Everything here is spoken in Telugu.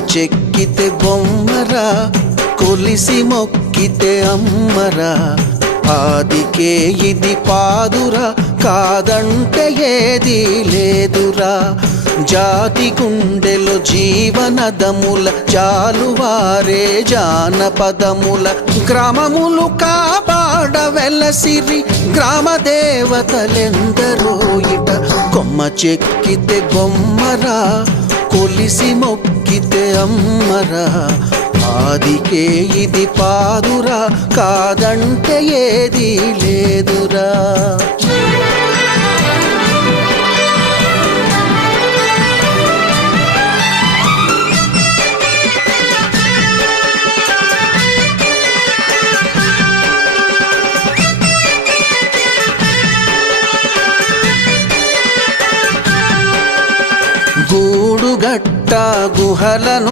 చెక్కితే బొమ్మరా, కొలిసి మొక్కితే అమ్మరా. ఆదికే ఇది పాదురా, కాదంటే ఏదీ లేదురా. జాతి గుండెలో జీవనదముల జాలువారే జానపదముల. గ్రామములు కాపాడ వెలసిరి గ్రామ దేవతలెందరో ఇట. కొమ్మ చెక్కితే బొమ్మరా, కొలిసి మొక్కితే అమ్మరా. ఆదికే ఇది పాదురా, కాదంటే ఏదీ లేదురా. గూడుగట్ట గుహలను